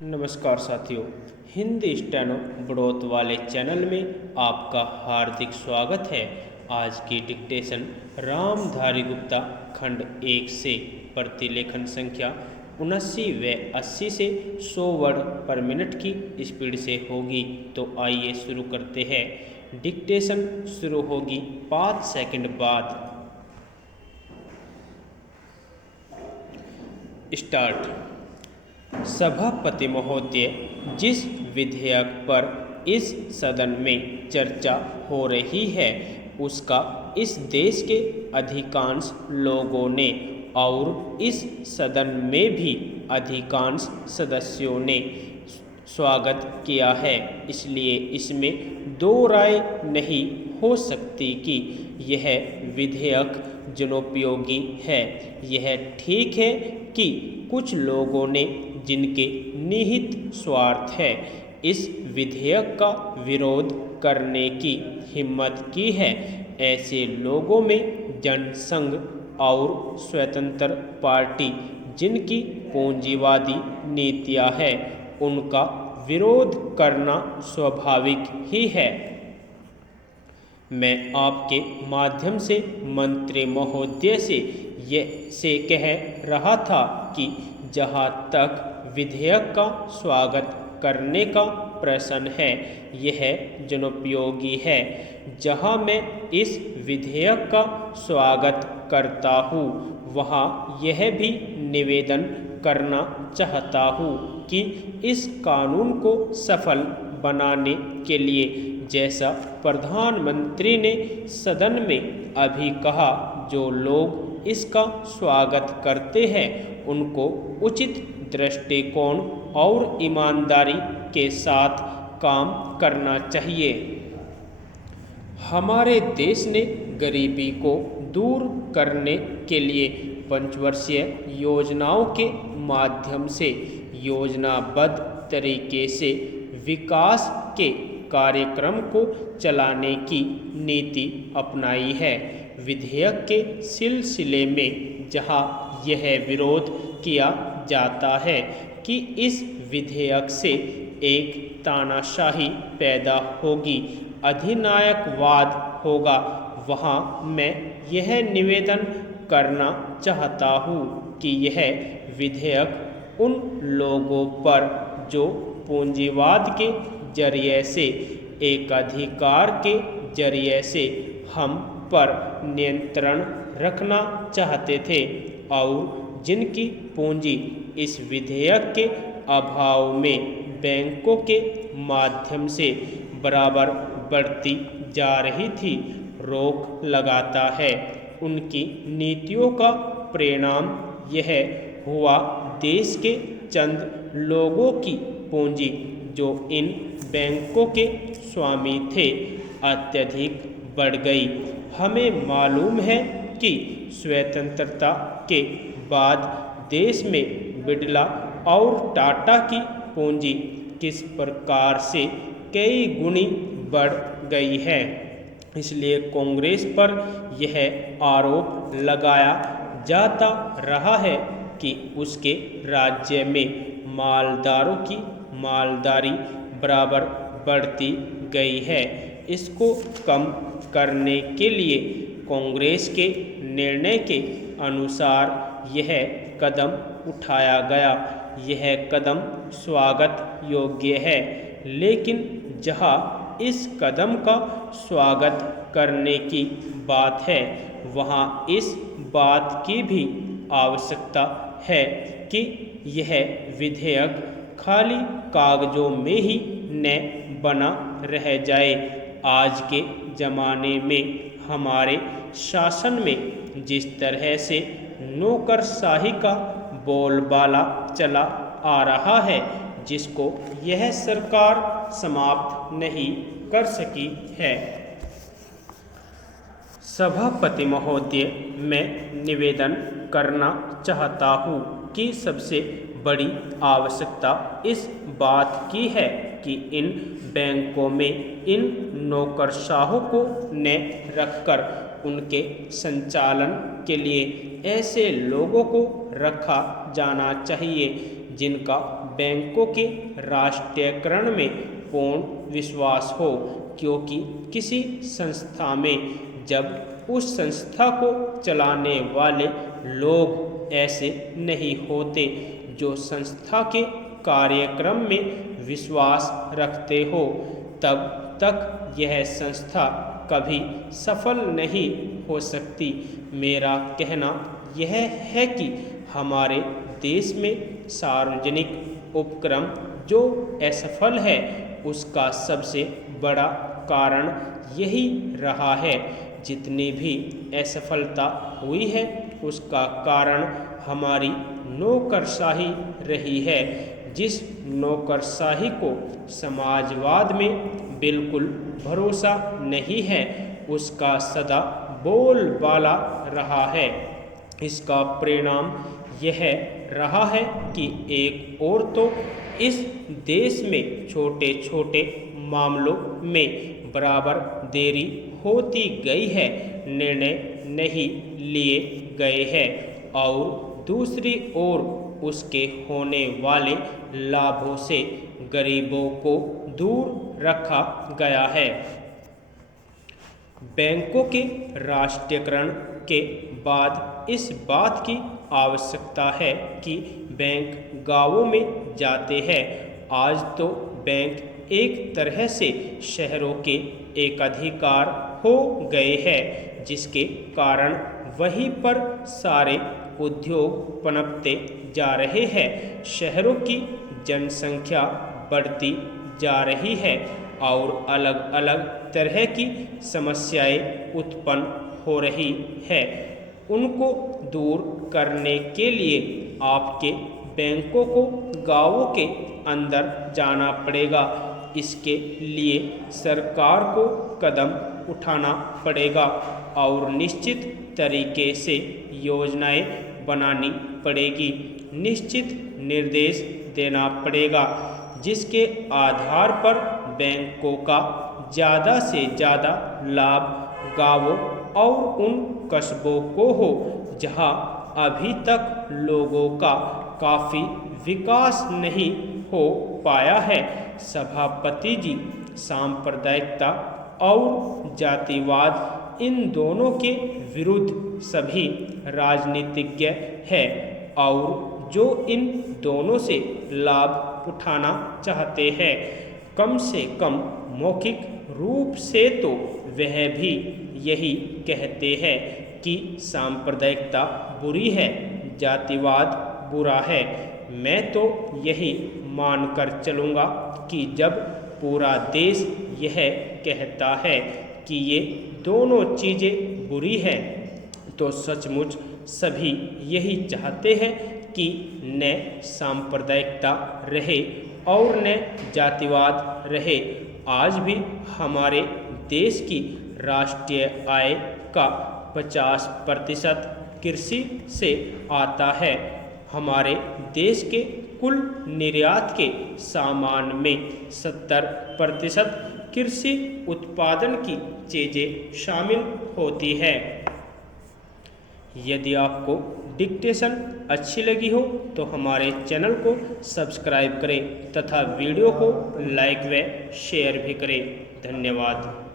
नमस्कार साथियों, हिंदी स्टेनो बढ़ोत वाले चैनल में आपका हार्दिक स्वागत है। आज की डिक्टेशन रामधारी गुप्ता खंड 1 से प्रतिलेखन संख्या 79 व 80 से 100 वर्ड पर मिनट की स्पीड से होगी। तो आइए शुरू करते हैं। डिक्टेशन शुरू होगी 5 सेकंड बाद। स्टार्ट। सभापति महोदय, जिस विधेयक पर इस सदन में चर्चा हो रही है उसका इस देश के अधिकांश लोगों ने और इस सदन में भी अधिकांश सदस्यों ने स्वागत किया है, इसलिए इसमें दो राय नहीं हो सकती कि यह विधेयक जनोपयोगी है। यह ठीक है कि कुछ लोगों ने, जिनके निहित स्वार्थ है, इस विधेयक का विरोध करने की हिम्मत की है। ऐसे लोगों में जनसंघ और स्वतंत्र पार्टी, जिनकी पूंजीवादी नीतियां हैं, उनका विरोध करना स्वाभाविक ही है। मैं आपके माध्यम से मंत्री महोदय से कह रहा था कि जहाँ तक विधेयक का स्वागत करने का प्रश्न है, यह जनोपयोगी है। जहाँ मैं इस विधेयक का स्वागत करता हूँ, वहाँ यह भी निवेदन करना चाहता हूँ कि इस कानून को सफल बनाने के लिए, जैसा प्रधानमंत्री ने सदन में अभी कहा, जो लोग इसका स्वागत करते हैं उनको उचित दृष्टिकोण और ईमानदारी के साथ काम करना चाहिए। हमारे देश ने गरीबी को दूर करने के लिए पंचवर्षीय योजनाओं के माध्यम से योजनाबद्ध तरीके से विकास के कार्यक्रम को चलाने की नीति अपनाई है। विधेयक के सिलसिले में जहां यह विरोध किया जाता है कि इस विधेयक से एक तानाशाही पैदा होगी, अधिनायकवाद होगा, वहां मैं यह निवेदन करना चाहता हूं कि यह विधेयक उन लोगों पर जो पूंजीवाद के जरिए से, एकाधिकार के जरिए से हम पर नियंत्रण रखना चाहते थे और जिनकी पूंजी इस विधेयक के अभाव में बैंकों के माध्यम से बराबर बढ़ती जा रही थी, रोक लगाता है। उनकी नीतियों का परिणाम यह हुआ, देश के चंद लोगों की पूंजी जो इन बैंकों के स्वामी थे, अत्यधिक बढ़ गई। हमें मालूम है कि स्वतंत्रता के बाद देश में बिड़ला और टाटा की पूंजी किस प्रकार से कई गुनी बढ़ गई है। इसलिए कांग्रेस पर यह आरोप लगाया जाता रहा है कि उसके राज्य में मालदारों की मालदारी बराबर बढ़ती गई है। इसको कम करने के लिए कांग्रेस के निर्णय के अनुसार यह कदम उठाया गया। यह कदम स्वागत योग्य है, लेकिन जहां इस कदम का स्वागत करने की बात है, वहां इस बात की भी आवश्यकता है कि यह विधेयक खाली कागजों में ही न बना रह जाए। आज के ज़माने में हमारे शासन में जिस तरह से नौकरशाही का बोलबाला चला आ रहा है, जिसको यह सरकार समाप्त नहीं कर सकी है। सभापति महोदय, मैं निवेदन करना चाहता हूँ कि सबसे बड़ी आवश्यकता इस बात की है कि इन बैंकों में इन नौकरशाहों को न रखकर उनके संचालन के लिए ऐसे लोगों को रखा जाना चाहिए जिनका बैंकों के राष्ट्रीयकरण में पूर्ण विश्वास हो, क्योंकि किसी संस्था में जब उस संस्था को चलाने वाले लोग ऐसे नहीं होते जो संस्था के कार्यक्रम में विश्वास रखते हो, तब तक यह संस्था कभी सफल नहीं हो सकती। मेरा कहना यह है कि हमारे देश में सार्वजनिक उपक्रम जो असफल है उसका सबसे बड़ा कारण यही रहा है। जितनी भी असफलता हुई है उसका कारण हमारी नौकरशाही रही है। जिस नौकरशाही को समाजवाद में बिल्कुल भरोसा नहीं है उसका सदा बोलबाला रहा है। इसका परिणाम यह रहा है कि एक ओर तो इस देश में छोटे छोटे मामलों में बराबर देरी होती गई है, निर्णय नहीं लिए गए हैं, और दूसरी ओर उसके होने वाले लाभों से गरीबों को दूर रखा गया है। बैंकों के राष्ट्रीयकरण के बाद इस बात की आवश्यकता है कि बैंक गांवों में जाते हैं। आज तो बैंक एक तरह से शहरों के एकाधिकार हो गए हैं, जिसके कारण वहीं पर सारे उद्योग पनपते जा रहे हैं। शहरों की जनसंख्या बढ़ती जा रही है और अलग अलग तरह की समस्याएं उत्पन्न हो रही है। उनको दूर करने के लिए आपके बैंकों को गांवों के अंदर जाना पड़ेगा। इसके लिए सरकार को कदम उठाना पड़ेगा और निश्चित तरीके से योजनाएं बनानी पड़ेगी, निश्चित निर्देश देना पड़ेगा, जिसके आधार पर बैंकों का ज़्यादा से ज़्यादा लाभ गांवों और उन कस्बों को हो जहां अभी तक लोगों का काफ़ी विकास नहीं हो पाया है। सभापति जी, सांप्रदायिकता और जातिवाद इन दोनों के विरुद्ध सभी राजनीतिज्ञ हैं और जो इन दोनों से लाभ उठाना चाहते हैं, कम से कम मौखिक रूप से तो वह भी यही कहते हैं कि सांप्रदायिकता बुरी है, जातिवाद बुरा है। मैं तो यही मानकर चलूँगा कि जब पूरा देश यह कहता है कि ये दोनों चीज़ें बुरी हैं, तो सचमुच सभी यही चाहते हैं कि न सांप्रदायिकता रहे और न जातिवाद रहे। आज भी हमारे देश की राष्ट्रीय आय का 50% कृषि से आता है। हमारे देश के कुल निर्यात के सामान में 70% कृषि उत्पादन की चीज़ें शामिल होती है। यदि आपको डिक्टेशन अच्छी लगी हो तो हमारे चैनल को सब्सक्राइब करें तथा वीडियो को लाइक व शेयर भी करें। धन्यवाद।